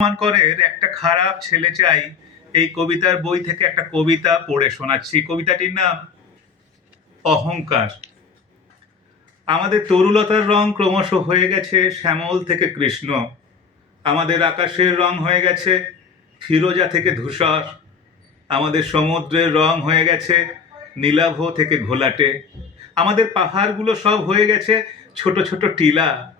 করের একটা খারাপ ছেলে চাই এই কবিতার বই থেকে একটা কবিতা পড়ে শোনাচ্ছি। কবিতাটির নাম অহংকার। আমাদের তরুলতার রং ক্রমশ হয়ে গেছে শ্যামল থেকে কৃষ্ণ। আমাদের আকাশের রং হয়ে গেছে ফিরোজা থেকে ধূসর। আমাদের সমুদ্রের রং হয়ে গেছে নীলাভ থেকে ঘোলাটে। আমাদের পাহাড়গুলো সব হয়ে গেছে ছোট ছোট টিলা।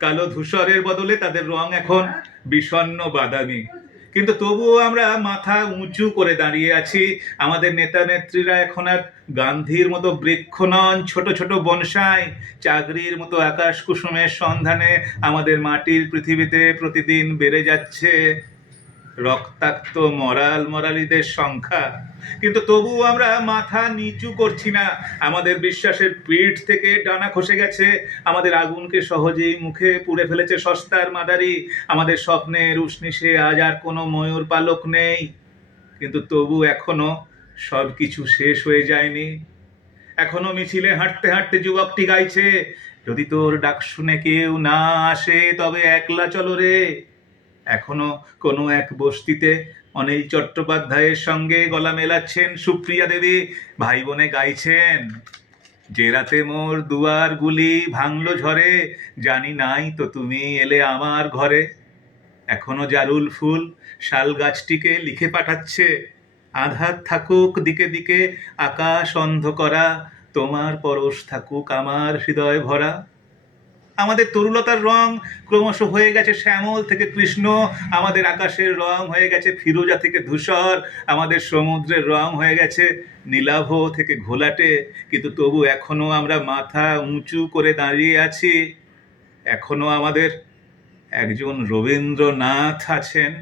কালো ধূসরের বদলে তাদের রং এখন বিষণ্ণ বাদামি। কিন্তু তবুও আমরা মাথা উঁচু করে দাঁড়িয়ে আছি। আমাদের নেতা নেত্রীরা এখন আর গান্ধীর মতো বৃক্ষ নন, ছোট ছোট বনসাই। চাকরির মতো আকাশ কুসুমের সন্ধানে আমাদের মাটির পৃথিবীতে প্রতিদিন বেড়ে যাচ্ছে রক্তাক্ত মরালীদের সংখ্যা। কিন্তু তবুও আমরা মাথা নিচু করছি না। আমাদের বিশ্বাসের পিঠ থেকে ডানা খসে গেছে। আমাদের আগুনকে সহজেই মুখে পুড়ে ফেলেছে সস্তার মাদারি। আমাদের স্বপ্নের উষ্ণিসে আজ আর কোনো ময়ূর পালক নেই। কিন্তু তবু এখনো সবকিছু শেষ হয়ে যায়নি। এখনো মিছিলে হাঁটতে হাঁটতে যুবকটি গাইছে, যদি তোর ডাক শুনে কেউ না আসে তবে একলা চলো রে। এখনো কোনো এক বস্তিতে অনিল চট্টোপাধ্যায়ের সঙ্গে গলা মেলাচ্ছেন সুপ্রিয়া দেবী। ভাই বোনে গাইছেন, যে রাতে মোর দুয়ার গুলি ভাঙলো ঝড়ে, জানি নাই তো তুমি এলে আমার ঘরে। এখনো জারুল ফুল শাল গাছটিকে লিখে পাঠাচ্ছে, আধার থাকুক দিকে দিকে আকাশ অন্ধ করা, তোমার পরশ থাকুক আমার হৃদয় ভরা। আমাদের তরুলতার রং ক্রমশ হয়ে গেছে শ্যামল থেকে কৃষ্ণ। আমাদের আকাশের রং হয়ে গেছে ফিরোজা থেকে ধূসর। আমাদের সমুদ্রের রং হয়ে গেছে নীলাভ থেকে ঘোলাটে। কিন্তু তবু এখনো আমরা মাথা উঁচু করে দাঁড়িয়ে আছি। এখনো আমাদের একজন রবীন্দ্রনাথ আছেন।